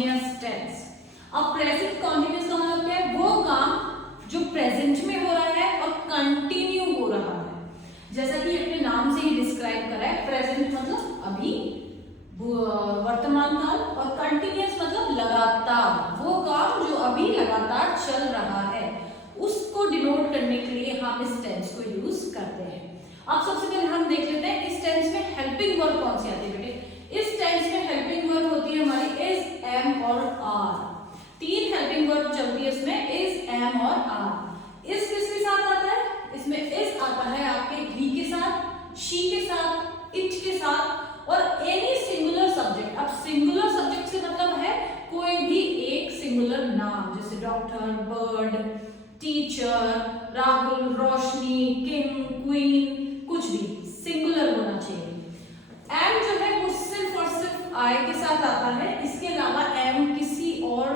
Continuous tense. अब present continuous का मतलब क्या है? वो काम जो प्रेजेंट में हो रहा है और कंटिन्यू हो रहा है। जैसा कि अपने नाम से ही डिस्क्राइब करा है, प्रेजेंट मतलब अभी, वर्तमान काल, और कंटिन्यूअस मतलब लगातार, वो काम जो अभी लगातार चल रहा है उसको डिनोट करने के लिए हम इस टेंस को यूज करते हैं। अब सबसे पहले हम देख लेते हैं इस टेंस में हेल्पिंग वर्ब कौन सी आती है बेटे। इस टेंस में हेल्पिंग वर्ब होती है हमारी इज, एम और आर। तीन हेल्पिंग वर्ब चलती है इसमें, इज, एम और आर। इस किसके साथ आता है? इसमें इज आता है आपके ही के साथ, शी के साथ, इट के साथ और एनी सिंगुलर सब्जेक्ट। अब सिंगुलर सब्जेक्ट से मतलब है कोई भी एक सिंगुलर नाम, जैसे डॉक्टर, बर्ड, टीचर, राहुल, रोशनी, किंग, क्वीन, कुछ भी सिंगुलर होना चाहिए। एम जो है वो सिर्फ और सिर्फ आई के साथ आता है, इसके अलावा एम किसी और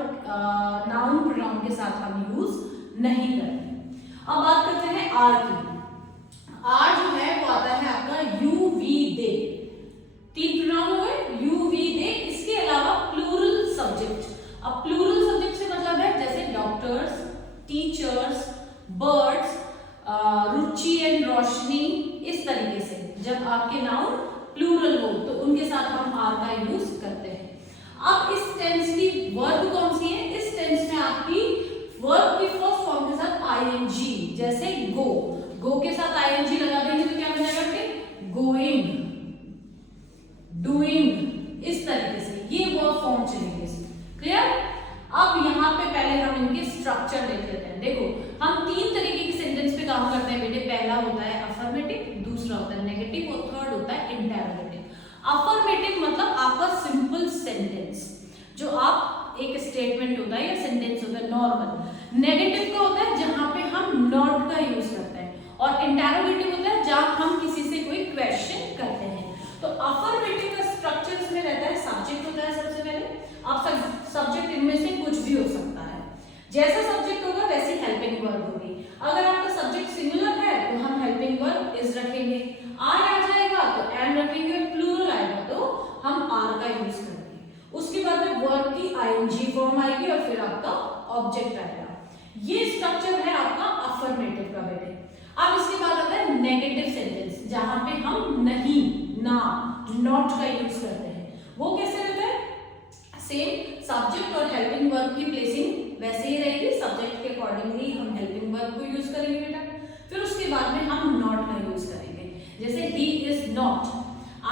नाउन प्रोनाउन के साथ हम यूज नहीं करते। अब बात करते हैं आर की। आर जो है वो आता है आपका यू, वी, दे। तीन प्रोनाउन हुए, यू, वी, दे। इसके अलावा प्लूरल सब्जेक्ट। अब प्लूरल सब्जेक्ट से मतलब है जैसे doctors, teachers, birds, Ruchi and Roshni. इस तरीके से जब आपके नाउन प्लूरल हो तो उनके साथ हम आर का यूज करते हैं। अब इस टेंस की वर्ब कौन सी है? इस टेंस में आपकी वर्ब की फर्स्ट फॉर्म के साथ आईएनजी, जैसे गो। गो के साथ आईएनजी लगा देंगे तो क्या बन जाएगा बेटे? Going, doing. इस तरीके से ये वर्ब फॉर्म चलेंगे। क्लियर? अब यहाँ पे पहले हम इनके स्ट्रक्चर देख लेते हैं। देखो, हम तीन तरीके के सेंटेंस पे काम करते हैं बेटे। पहला होता है अफर्मेटिव, दूसरा होता है नेगेटिव और थर्ड होता है इंटरोगेटिव। अफर्मेटिव मतलब आपका सिंपल सेंटेंस, जो आप एक स्टेटमेंट होता है या सेंटेंस होता है नॉर्मल। नेगेटिव का होता है जहां पे हम नॉट का यूज करते हैं, और इंटरोगेटिव होता है जहां हम किसी से कोई क्वेश्चन करते हैं। तो अफर्मेटिव का स्ट्रक्चर इसमें रहता है, सब्जेक्ट होता है सबसे पहले। आप सब्जेक्ट इनमें से कुछ भी हो सकता है, जैसा सब्जेक्ट होगा वैसी हेल्पिंग वर्ब होगी। अगर आपका सब्जेक्ट सिंगुलर है तो हम हेल्पिंग वर्ब इज रखेंगे, आर आ जाएगा तो एम रखेंगे, प्लूरल आएगा तो हम आर का यूज करेंगे। उसके बाद में वर्ब की आईएनजी फॉर्म आएगी और फिर आपका ऑब्जेक्ट आएगा। ये स्ट्रक्चर है आपका अफर्मेटिव का बेटे। अब इसके बाद आता है नेगेटिव सेंटेंस, जहां पे हम नहीं, ना, नॉट का यूज करते हैं। वो कैसे रहता है? सेम सब्जेक्ट और हेल्पिंग वर्ब की प्लेसिंग वैसे ही रहेगी। सब्जेक्ट के अकॉर्डिंगली हम हेल्पिंग वर्ब को यूज करेंगे बेटा। फिर उसके बाद में हम नॉट का यूज करेंगे, जैसे ही is not,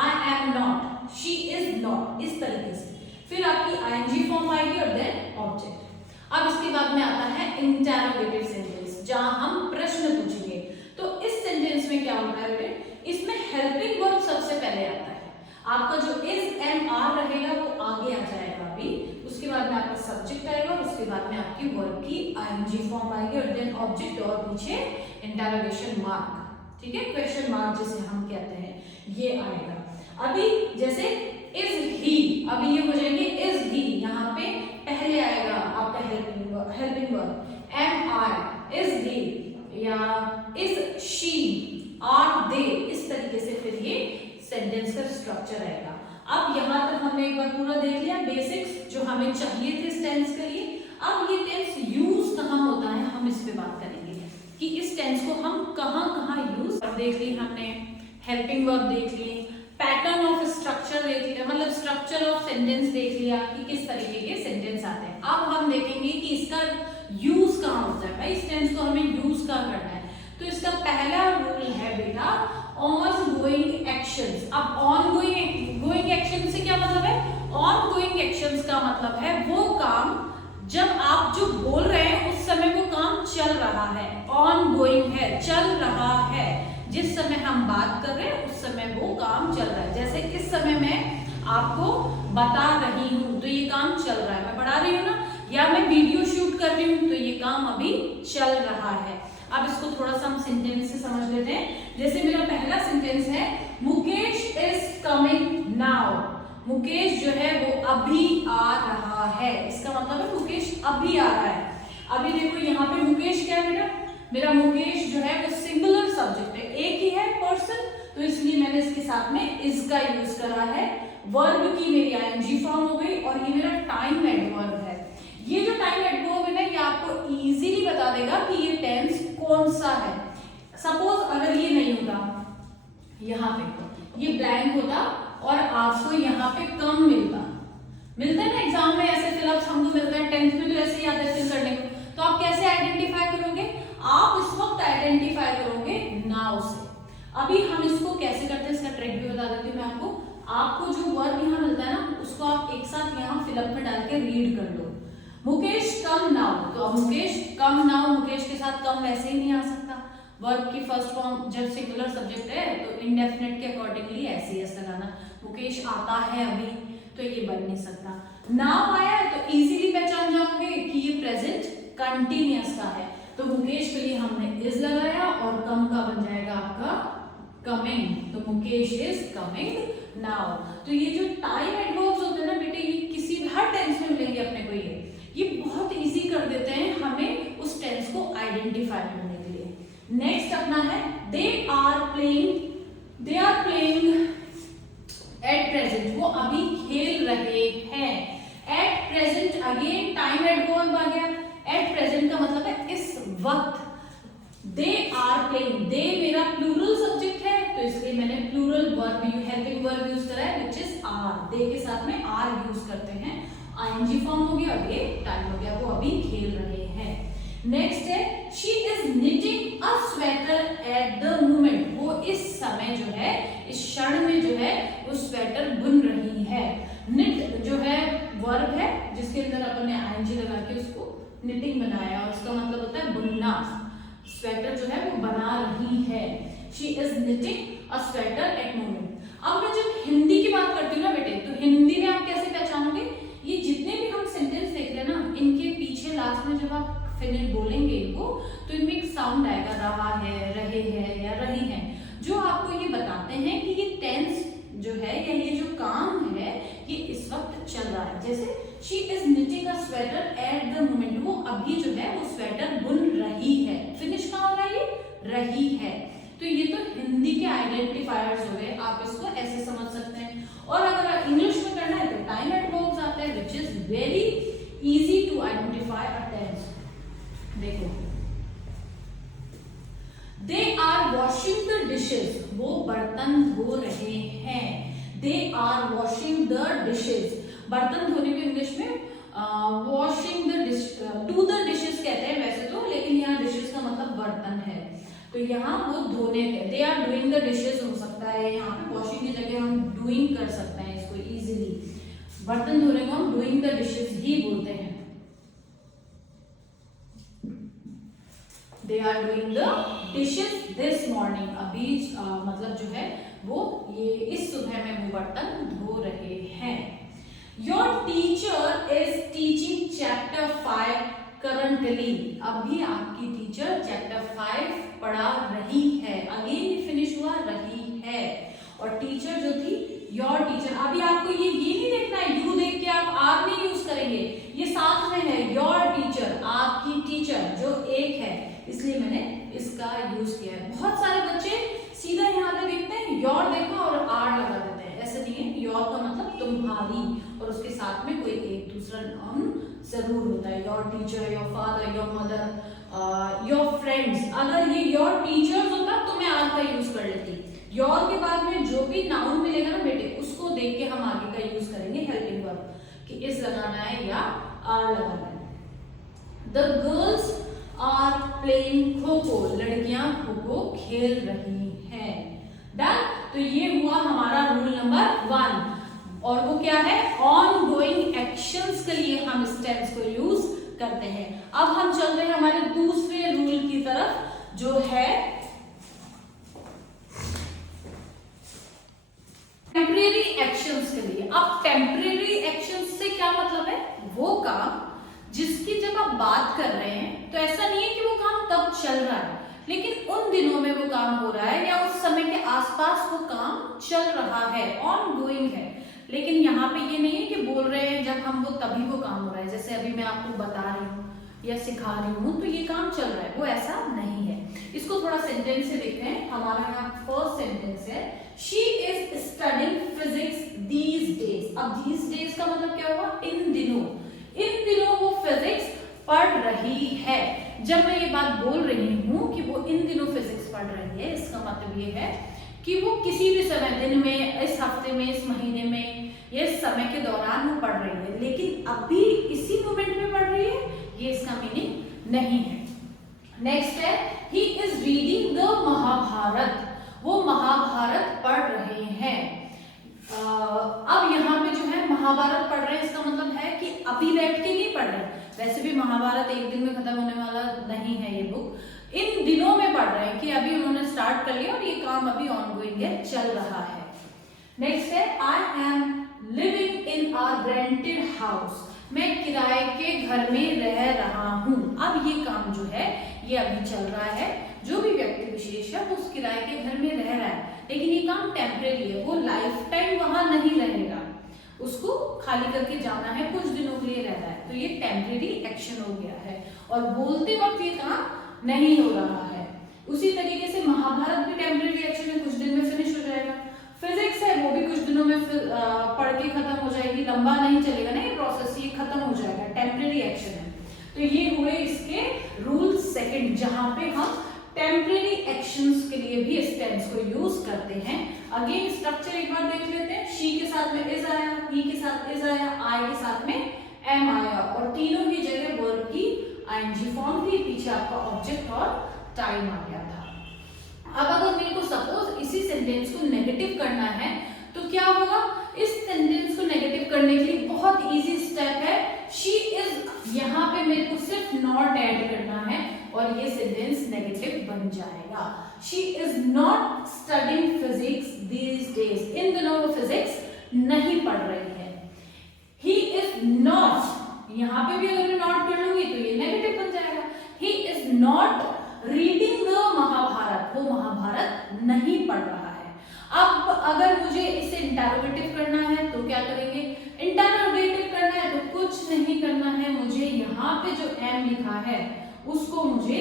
I am not, she is not. इस तरीके से फिर आपकी आईएनजी फॉर्म आएगी और देन ऑब्जेक्ट। अब इसके बाद में आता है इंटरोगेटिव सेंटेंस, जहां हम प्रश्न पूछेंगे। तो इस सेंटेंस में क्या होता है बेटे? इसमें हेल्पिंग वर्ब सबसे पहले आता है। आपका जो इज, एम, आर रहेगा वो आगे आ जाएगा अभी। उसके बाद में आपका सब्जेक्ट आएगा, उसके बाद में आपकी वर्ब की आईएनजी फॉर्म आएगी और देन ऑब्जेक्ट और पीछे इंटरोगेशन मार्क, ठीक है, क्वेश्चन मार्क जिसे हम कहते हैं, ये आएगा। अभी जैसे इज ही, अभी ये हो जाएंगे इज ही, यहाँ पे पहले आएगा आपका helping verb. Am I, is he, या इज शी, आर दे। इस तरीके से फिर ये सेंटेंस का स्ट्रक्चर आएगा। अब यहाँ तक हमने एक बार पूरा देख लिया बेसिक्स जो हमें चाहिए थे इस टेंस के लिए। अब ये टेंस यूज कहाँ होता है हम इस पे बात करेंगे कि इस टेंस को हम कहाँ कहाँ यूज देख ली हमने। हेल्पिंग वर्ब देख ली, पैटर्न ऑफ स्ट्रक्चर देख लिया, मतलब स्ट्रक्चर ऑफ सेंटेंस देख लिया कि किस तरीके के सेंटेंस आते हैं। अब हम देखेंगे कि इसका यूज कहाँ होता है। भाई इस टेंस को हमें यूज कहाँ करना है, तो इसका पहला रूल है बेटा ऑन गोइंग एक्शंस। अब ऑन गोइंग एक्शन से क्या मतलब है? ऑन गोइंग एक्शंस का मतलब है वो काम जब आप जो बोल रहे हैं उस समय वो काम चल रहा है। ऑन गोइंग है, चल रहा है। जिस समय हम बात कर रहे हैं उस समय वो काम चल रहा है। जैसे इस समय मैं आपको बता रही हूँ तो ये काम चल रहा है, मैं पढ़ा रही हूँ ना, या मैं वीडियो शूट कर रही हूँ तो ये काम अभी चल रहा है। अब इसको थोड़ा सा हम सेंटेंस से समझ लेते हैं। जैसे मेरा पहला सेंटेंस है Mukesh is coming now. Mukesh जो है वो अभी आ रहा है, इसका मतलब है मुकेश अभी आ रहा है। अभी देखो यहाँ पे मुकेश क्या है बेटा? मेरा मुकेश जो है वो सिंगुलर सब्जेक्ट है, एक ही है पर्सन, तो इसलिए मैंने इसके साथ में इज का यूज करा है। वर्ब की मेरी आईएनजी फॉर्म हो गई और ये मेरा टाइम एडवर्ब है। ये जो टाइम एडवर्ब है ना ये आपको इजीली बता देगा कि ये टेंस कौन सा है। सपोज अगर ये नहीं होता, यहाँ पे ये ब्लैंक होता और आपको यहाँ पे कम मिलता है ना एग्जाम में, ऐसे फिलअप्स हमको मिलते हैं, 10th में तो ऐसे ही आते हैं फिल करने को। तो आप कैसे आइडेंटिफाई करोगे? आप इस वक्त आइडेंटिफाई करोगे नाउ से। अभी हम इसको कैसे करते हैं इसका ट्रिक भी बता देती हूँ मैं आपको। आपको जो वर्ब यहाँ मिलता है ना उसको आप एक साथ यहाँ फिलअप में डाल के रीड कर लो। मुकेश कम नाउ, तो अब मुकेश कम नाउ, मुकेश के साथ कम वैसे ही नहीं आ सकता। वर्ब की फर्स्ट फॉर्म जब सिंगुलर सब्जेक्ट है तो इंडेफिनिट के अकॉर्डिंगली ऐसे ही लगाना। मुकेश आता है अभी, तो ये बन नहीं सकता। नाउ आया है तो इजीली पहचान जाओगे कि ये प्रेजेंट कंटिन्यूअस का है। तो मुकेश के लिए हमने इज लगाया और कम का बन जाएगा आपका कमिंग, तो मुकेश इज कमिंग नाउ। तो ये जो टाइम एडवर्ब्स होते हैं ना बेटे, ये किसी भी हर टेंस में मिलेंगे अपने को। ये बहुत इजी कर देते हैं हमें उस टेंस को आइडेंटिफाई करने के लिए। नेक्स्ट अपना है they are playing at present, वो अभी खेल रहे हैं। At present again time adverb आ गया। एट प्रेजेंट का मतलब है इस वक्त। दे आर प्लेइंग, दे मेरा प्लूरल सब्जेक्ट है तो इसलिए मैंने plural verb helping verb use करा है विच इज आर। दे के साथ में आर यूज करते हैं, आईएनजी फॉर्म हो गया और ये टाइम हो गया, वो अभी खेल रहे हैं। नेक्स्ट है she is knitting a sweater at the moment, वो इस समय जो है, इस क्षण में जो है वो स्वेटर बुन रही है। निट जो है वर्ब है जिसके अंदर अपन ने आईएनजी लगा के उसको निटिंग बनाया और उसका मतलब होता है बुनना। स्वेटर जो है वो बना रही है। She is knitting a sweater at moment. अब मैं जब हिंदी की बात करती हूँ ना बेटे, तो हिंदी में आप कैसे पहचानोगे? ये जितने भी हम सेंटेंस देख रहे हैं ना, इनके पीछे लास्ट में जब आप फिनिश बोलेंगे इनको तो इनमें एक साउंड आएगा, रहा है, रहे हैं या रही हैं, जो आपको ये बताते हैं कि ये टेंस जो है या ये जो काम है ये इस वक्त चल रहा है। जैसे she is knitting a sweater at the moment, वो अभी जो है वो स्वेटर बुन रही है। फिनिश कहाँ हो रहा है? ये रही है। तो ये तो हिंदी के आइडेंटिफायर्स हो गए, आप इसको ऐसे समझ सकते हैं। और अगर इंग्लिश में करना है तो टाइम एडवर्ब्स आते हैं which is very easy to identify a tense. देखो they are washing the dishes, वो बर्तन धो रहे हैं। They are washing the dishes, बर्तन धोने को इंग्लिश में washing the dish, do the dishes कहते हैं वैसे तो, लेकिन यहाँ डिशेज का मतलब बर्तन है तो यहाँ वो धोने के, they are doing the dishes हो सकता है, यहाँ पे वॉशिंग की जगह हम डूइंग कर सकते हैं इसको इजीली। बर्तन धोने को हम डूइंग द डिशेज ही बोलते हैं। They are doing the dishes this morning, अभी मतलब जो है वो ये इस सुबह में वो बर्तन धो रहे हैं। Your teacher is teaching chapter 5 currently, अभी आपकी टीचर चैप्टर 5 पढ़ा रही है। अगेन फिनिश हुआ रही है और टीचर जो थी योर टीचर। अभी आपको ये नहीं देखना है, यू देख के आप आर नहीं यूज करेंगे, ये साथ में है योर टीचर, आपकी टीचर जो एक है, इसलिए मैंने इसका यूज किया है। बहुत सारे बच्चे सीधा यहाँ पे देखते हैं योर देखा और आर लगा देते हैं, ऐसे नहीं है। योर का मतलब तुम्हारी और उसके साथ में कोई एक दूसरा नाउन जरूर होता है। Your teacher, your father, your mother, your friends. अगर ये योर टीचर्स होता तो मैं आर का यूज कर लेती। योर के बाद में जो भी नाउन मिलेगा ना बेटे, उसको देख के हम आगे का यूज करेंगे हेल्पिंग वर्ब, कि इस लगाना है या आर लगाना है। The girls are playing kho-kho, लड़कियां खो-खो खेल रही हैं। डन। तो ये हुआ हमारा रूल नंबर 1 और वो क्या है? ऑन गोइंग एक्शंस के लिए हम इस टेंस को यूज करते हैं। अब हम चलते हैं हमारे दूसरे रूल की तरफ जो है टेम्परेरी एक्शंस के लिए। अब टेम्परेरी एक्शंस से क्या मतलब है? वो काम जिसकी जब आप बात कर रहे हैं तो ऐसा नहीं है कि वो काम तब चल रहा है, लेकिन उन दिनों में वो काम हो रहा है या उस समय के आसपास वो काम चल रहा है, ऑन गोइंग है। लेकिन यहाँ पे ये नहीं है कि बोल रहे हैं जब हम वो तभी वो काम हो रहा है, जैसे अभी मैं आपको बता रही हूँ या सिखा रही हूँ तो ये काम चल रहा है, वो ऐसा नहीं है। इसको थोड़ा सेंटेंस से देखते हैं। हमारा यहाँ फर्स्ट सेंटेंस है she is studying physics these अब these days का मतलब क्या हुआ, इन दिनों, इन दिनों वो फिजिक्स पढ़ रही है। जब मैं ये बात बोल रही हूँ कि वो इन दिनों फिजिक्स पढ़ रही है, इसका मतलब ये है कि वो किसी भी समय, दिन में, इस हफ्ते में, इस महीने में, या इस समय के दौरान वो पढ़ रही है, लेकिन अभी इसी मोमेंट में पढ़ रही है, ये इसका मीनिंग नहीं है। नेक्स्ट है he is reading the Mahabharata, वो महाभारत पढ़ रहे हैं। अब यहाँ पे जो है महाभारत पढ़ रहे हैं, इसका मतलब है कि अभी बैठ के नहीं पढ़ रहे। वैसे भी महाभारत एक दिन में खत्म होने वाला नहीं है ये बुक, इन दिनों में पढ़ रहे हैं कि अभी उन्होंने स्टार्ट कर लिया और ये काम अभी ऑनगोइंग है, चल रहा है। नेक्स्ट है I am living in a rented house, मैं किराए के घर में रह रहा हूँ। अब ये काम जो है ये अभी चल रहा है, जो भी व्यक्ति विशेष है वो उस किराए के घर में रह रहा है, लेकिन ये काम टेम्परेरी है, वो लाइफ टाइम वहां नहीं रहेगा, उसको खाली करके जाना है, कुछ दिनों के लिए रहना है, तो ये टेम्परेरी एक्शन हो गया है और बोलते वक्त ये काम नहीं हो रहा है। उसी तरीके से महाभारत भी टेम्परेरी एक्शन है, कुछ दिन में फिनिश हो जाएगा। फिजिक्स है वो भी कुछ दिनों में पढ़ के खत्म हो जाएगी, लंबा नहीं चलेगा ना ये प्रोसेस, ये खत्म हो जाएगा, टेम्परेरी एक्शन है। तो ये हुए इसके रूल सेकंड, जहां पे हम टेम्परेरी एक्शंस के लिए भी इस टेंस को यूज करते हैं। अगेन स्ट्रक्चर एक बार देख लेते हैं, शी के साथ में इज आया, ही के साथ इज आया, आई के साथ में एम आया और तीनों की जगह वर्ब की आईएनजी फॉर्म थी, पीछे आपका ऑब्जेक्ट और टाइम आ गया था। अब अगर मेरे को सपोज इसी सेंटेंस को नेगेटिव करना है तो क्या होगा, इस सेंटेंस को नेगेटिव करने के लिए बहुत इजी स्टेप है, शी इज, यहाँ पे मेरे को सिर्फ नॉट ऐड करना है और ये सेंटेंस नेगेटिव बन जाएगा। She is not studying physics these days, इन दिनों वो फिजिक्स नहीं पढ़ रही है। ही इज नॉट, यहाँ पे भी अगर मैं नॉट कर लूंगी तो ये नेगेटिव बन जाएगा। He is not reading the Mahabharata, वो महाभारत नहीं पढ़ रहा है। अब अगर मुझे इसे इंटरोगेटिव करना है तो क्या करेंगे, इंटरोगेटिव करना है तो कुछ नहीं करना है, मुझे यहाँ पे जो एम लिखा है उसको मुझे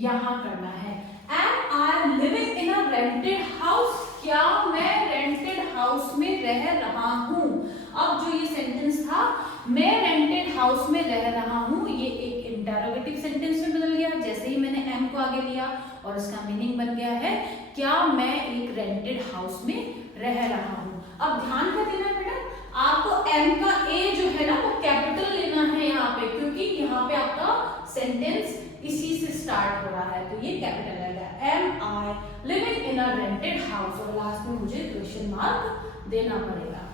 यहाँ करना है। Am I living in a rented house, क्या मैं रेंटेड हाउस में रह रहा हूँ। अब जो ये सेंटेंस था मैं रेंटेड हाउस में रह रहा हूँ, ये एक इंटरोगेटिव सेंटेंस में बदल गया जैसे ही मैंने एम को आगे लिया और इसका मीनिंग बन गया है क्या मैं एक रेंटेड हाउस में रह रहा हूँ। अब ध्यान कर देना बेटा, आपको एम का ए जो है ना वो कैपिटल लेना है यहाँ पे, क्योंकि यहाँ पे आपका सेंटेंस इसी से स्टार्ट हो रहा है, तो ये कैपिटल आएगा। Am I living in a rented house और लास्ट में मुझे क्वेश्चन मार्क देना पड़ेगा।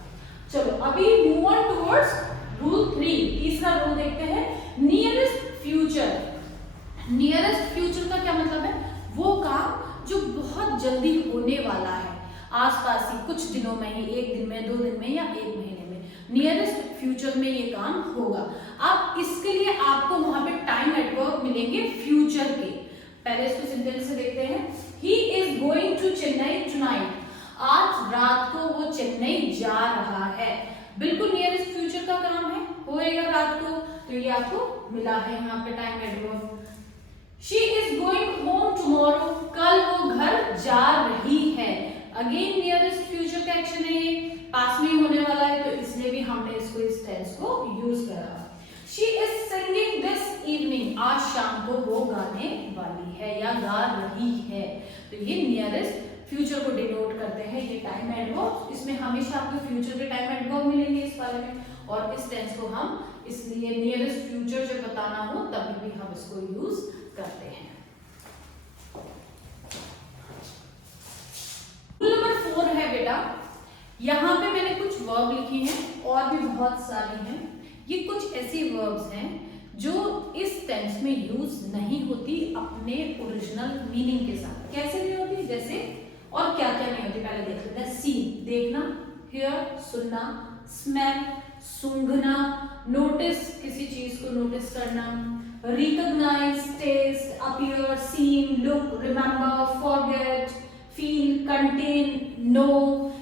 चलो अभी मूव ऑन टुवर्ड्स रूल 3, तीसरा रूल देखते हैं, नियरेस्ट फ्यूचर। नियरेस्ट फ्यूचर का क्या मतलब है, वो काम जो बहुत जल्दी होने वाला है, आसपास ही कुछ दिनों में ही, एक दिन में, 2 दिन में या 1 महीने में, नियरेस्ट फ्यूचर में ये काम होगा। अब इसके लिए आपको वहां पे टाइम एडवर्ब मिलेंगे फ्यूचर के। पहले इसको सेंटेंस से देखते हैं, he is going to Chennai tonight, आज रात को वो चेन्नई जा रहा है, बिल्कुल नियरेस्ट फ्यूचर का काम है, होएगा रात को, तो ये आपको मिला है यहाँ पे time adverb. She is going home tomorrow, कल वो घर जा रही है, अगेन नियरेस्ट फ्यूचर का एक्शन है, ये पास में ही होने वाला है, तो इसलिए भी हमने इसको इस टेंस को यूज करा। She is singing this evening, आज शाम को वो गाने वाली है या गा रही है, तो ये नियरेस्ट फ्यूचर को डिनोट करते हैं ये टाइम एडवर्ब। इसमें हमेशा आपको फ्यूचर के टाइम एडवर्ब मिलेंगे इस वाले में, और इस टेंस को हम इसलिए नियरेस्ट फ्यूचर जब बताना हो तभी भी हम इसको यूज करते हैं। रूल नंबर 4 है बेटा, यहाँ पे मैंने कुछ वर्ब लिखी हैं और भी बहुत सारी हैं। ये कुछ ऐसी वर्ब्स हैं जो इस टेंस में यूज नहीं होती अपने ओरिजिनल मीनिंग के साथ। कैसे नहीं होती, जैसे और क्या क्या नहीं होती पहले देख लेते हैं। सी देखना, हियर सुनना, स्मेल सूंघना, नोटिस किसी चीज को नोटिस करना, recognise taste, appear, seem, look, remember, forget, feel, contain, know,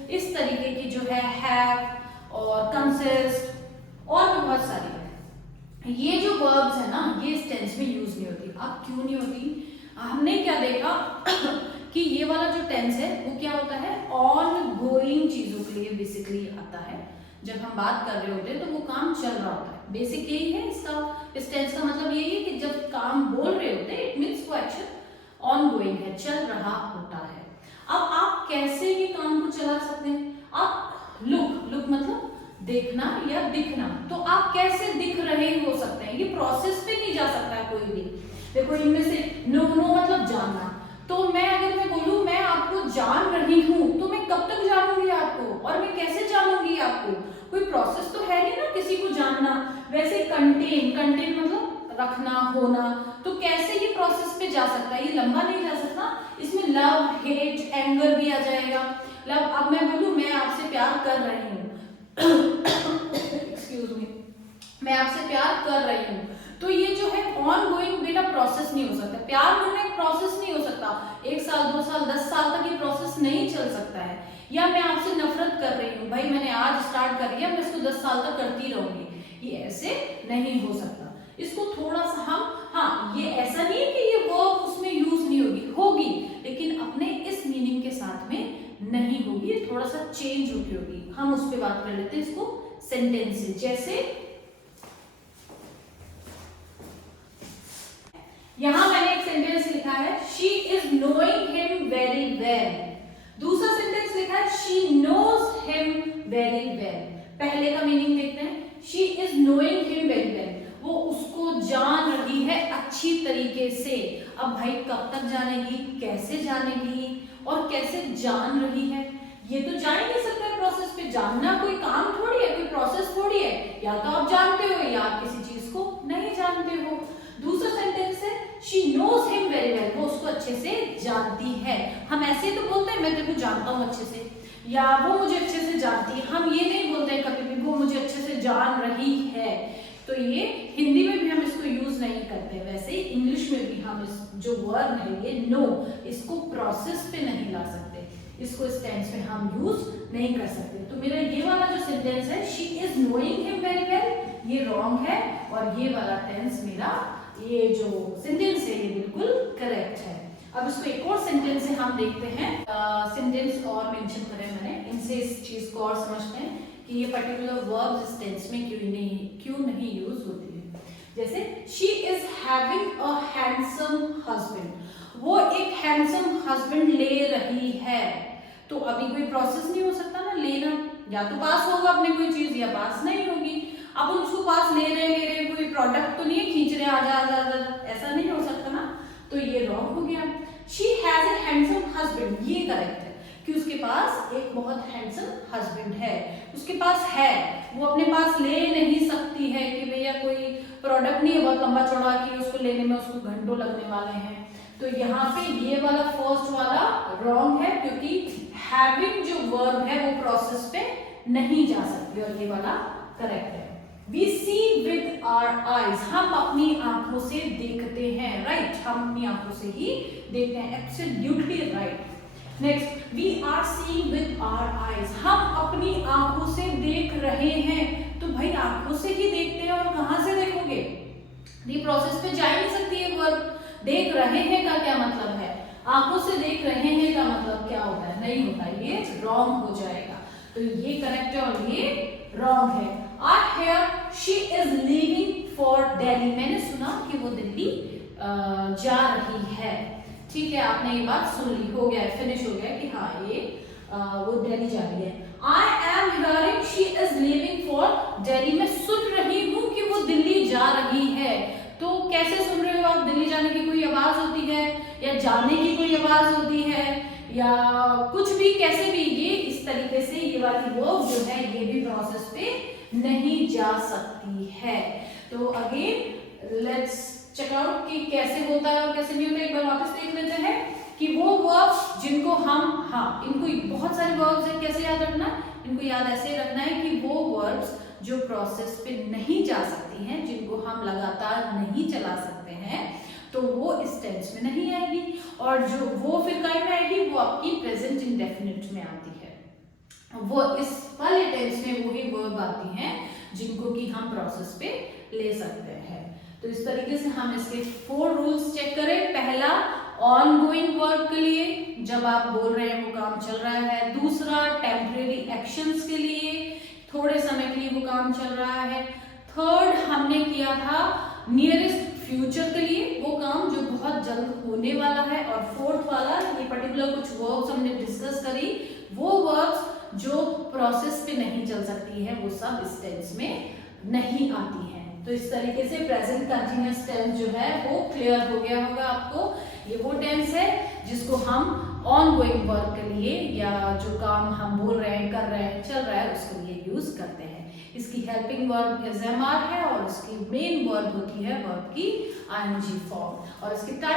इस तरीके की जो है हैव और कंसिस्ट और भी बहुत सारी है। ये जो वर्ब्स है ना ये इस टेंस में यूज नहीं होती। अब क्यों नहीं होती, हमने क्या देखा कि ये वाला जो टेंस है वो क्या होता है, ऑन गोइंग चीजों के लिए बेसिकली आता है। जब हम बात कर रहे होते हैं तो वो काम चल रहा होता है। बेसिक यही है इसका, इस टेंस का मतलब यही है कि जब काम बोल रहे होते हैं इट मीन्स वो एक्शन ऑनगोइंग है, चल रहा होता है। अब आप कैसे ये काम को चला सकते हैं? आप लुक मतलब देखना या दिखना, तो आप कैसे दिख रहे हो सकते हैं, ये प्रोसेस पे नहीं जा सकता है कोई भी। देखो इनमें से नो मतलब जानना, तो अगर मैं बोलूं मैं आपको जान रही हूं, तो मैं कब तक जानूंगी आपको और मैं कैसे जानूंगी आपको? कोई प्रोसेस तो है नहीं ना किसी को जानना। वैसे कंटेन मतलब रखना, होना, तो कैसे ये प्रोसेस पे जा सकता है? ये लंबा नहीं जा सकता, इसमें लव, हेट, एंगर भी आ जाएगा। लव, अब मैं बोलूं मैं आपसे प्यार कर रही हूँ एक्सक्यूज मी, मैं आपसे प्यार कर रही हूँ, तो ये जो है ऑन गोइंग बेटा प्रोसेस नहीं हो सकता। प्यार होना एक प्रोसेस नहीं हो सकता, 1 साल 2 साल 10 साल तक ये प्रोसेस नहीं चल सकता है। या मैं आपसे नफरत कर रही हूँ, भाई मैंने आज स्टार्ट कर लिया, मैं इसको 10 साल तक करती रहूंगी, ये ऐसे नहीं हो सकता। इसको थोड़ा सा हम, हाँ ये ऐसा नहीं है कि ये वर्ब उसमें यूज नहीं होगी, लेकिन अपने इस मीनिंग के साथ में नहीं होगी, थोड़ा सा चेंज होगी। हम उस पर बात कर लेते हैं इसको सेंटेंस से। जैसे यहां मैंने एक सेंटेंस लिखा है, she is knowing him very well. दूसरा सेंटेंस लिखा है, she knows him very well. पहले का मीनिंग देखते हैं, she is knowing him very well, वो उसको जान रही है अच्छी तरीके से। अब भाई कब तक जानेगी, कैसे जानेगी और कैसे जान रही है, ये तो जान ही नहीं सकता प्रोसेस पे। जानना कोई काम थोड़ी है, कोई प्रोसेस थोड़ी है, या तो आप जानते हो या आप किसी चीज को नहीं जानते हो। दूसरा सेंटेंस है, she knows him very well, वो उसको अच्छे से जानती है। हम ऐसे तो बोलते हैं मैं तेरे को जानता हूँ अच्छे से, या वो मुझे अच्छे से जानती है, हम ये नहीं बोलते हैं कभी भी वो मुझे अच्छे से जान रही है। तो ये हिंदी में भी हम इसको यूज नहीं करते, वैसे इंग्लिश में भी हम इस जो वर्ब है ये नो, इसको प्रोसेस पे नहीं ला सकते, इसको इस टेंस में हम यूज नहीं कर सकते। तो मेरा ये वाला जो सेंटेंस है, she is knowing him very well, ये रॉन्ग है, और ये वाला टेंस मेरा, ये जो सेंटेंस है ये बिल्कुल करेक्ट है। अब इसको एक और सेंटेंस से हम देखते हैं, सेंटेंस और मेंशन करें मैंने, इनसे इस चीज को और समझते हैं कि ये पर्टिकुलर वर्ब इस टेंस में क्यों नहीं यूज होती है। जैसे she is having a handsome husband, वो एक हैंडसम हस्बैंड ले रही है, तो अभी कोई प्रोसेस नहीं हो सकता ना लेना, या तो पास होगा अपने कोई चीज या पास नहीं होगी। अब उसको पास ले रहे कोई प्रोडक्ट तो नहीं है, खींच रहे आजा आजा आजा, ऐसा नहीं हो सकता ना, तो ये रॉन्ग हो गया। She has a handsome husband, ये करेक्ट है कि उसके पास एक बहुत हैंडसम हस्बैंड है, उसके पास है, वो अपने पास ले नहीं सकती है कि भैया कोई प्रोडक्ट नहीं है बहुत लंबा चौड़ा कि उसको लेने में उसको घंटों लगने वाले हैं। तो यहाँ पे ये वाला फर्स्ट वाला रॉन्ग है, क्योंकि हैविंग जो वर्ब है वो प्रोसेस पे नहीं जा सकती, और ये वाला करेक्ट है। We see with our eyes, हम अपनी आंखों से देखते हैं, राइट, हम अपनी आंखों से ही देखते हैं, absolutely right. Next, we are seeing with our eyes, हम अपनी आंखों से देख रहे हैं, तो भाई आंखों से ही देखते हैं, और कहां से देखोगे, ये प्रोसेस पे जा ही नहीं सकती है वर्ब। देख रहे हैं का क्या मतलब है, आंखों से देख रहे हैं का मतलब क्या होता है, नहीं होता, ये रॉन्ग हो जाएगा। तो ये करेक्ट है और ये रॉन्ग है। I hear she is leaving for Delhi, मैंने सुना कि वो दिल्ली जा रही है, ठीक है, आपने ये बात सुन ली, हो गया है, फिनिश हो गया कि हाँ ये वो दिल्ली जा रही है। I am hearing she is leaving for Delhi, मैं सुन रही हूँ कि वो दिल्ली जा रही है। तो कैसे सुन रहे हो आप, दिल्ली जाने की कोई आवाज होती है, या जाने की कोई आवाज होती है, या कुछ भी, कैसे भी, ये इस तरीके से ये वाली वर्ब जो है ये भी प्रोसेस पे नहीं जा सकती है। तो अगेन लेट्स चेक आउट कि कैसे होता है और कैसे नहीं होता है। एक बार वापस देख लेते हैं कि वो वर्ब्स जिनको हम, हाँ इनको बहुत सारे वर्ब्स हैं, कैसे याद रखना, इनको याद ऐसे रखना है कि वो वर्ब्स जो प्रोसेस पे नहीं जा सकती हैं, जिनको हम लगातार नहीं चला सकते हैं, तो वो इस टेंस में नहीं आएगी, और जो वो फिर कहीं में आएगी, वो आपकी प्रेजेंट इंडेफिनिट में आती है। वो इस वाले टेंस में वही वर्ब आती हैं जिनको कि हम प्रोसेस पे ले सकते हैं। तो इस तरीके से हम इसके 4 रूल्स चेक करें। पहला, ऑनगोइंग वर्ब के लिए जब आप बोल रहे हैं वो काम चल रहा है। दूसरा, टेम्परेरी एक्शंस के लिए थोड़े समय के लिए वो काम चल रहा है। थर्ड हमने किया था नियरेस्ट फ्यूचर के लिए, वो काम जो बहुत जल्द होने वाला है। और फोर्थ वाला ये पर्टिकुलर कुछ वर्ब्स हमने डिस्कस करी, वो वर्ब्स जो प्रोसेस पे नहीं चल सकती है वो सब इस टेंस में नहीं आती है। तो इस तरीके से प्रेजेंट कंटिन्यूअस टेंस जो है वो क्लियर हो गया होगा आपको। ये वो टेंस है जिसको हम ऑन गोइंग वर्क के लिए या जो काम हम बोल रहे हैं, कर रहे हैं, चल रहा है उसके लिए यूज करते हैं। इसकी helping verb is am are है और उसकी मेन वर्ब होती है वर्ब की आईएनजी फॉर्म। और इसकी टाइप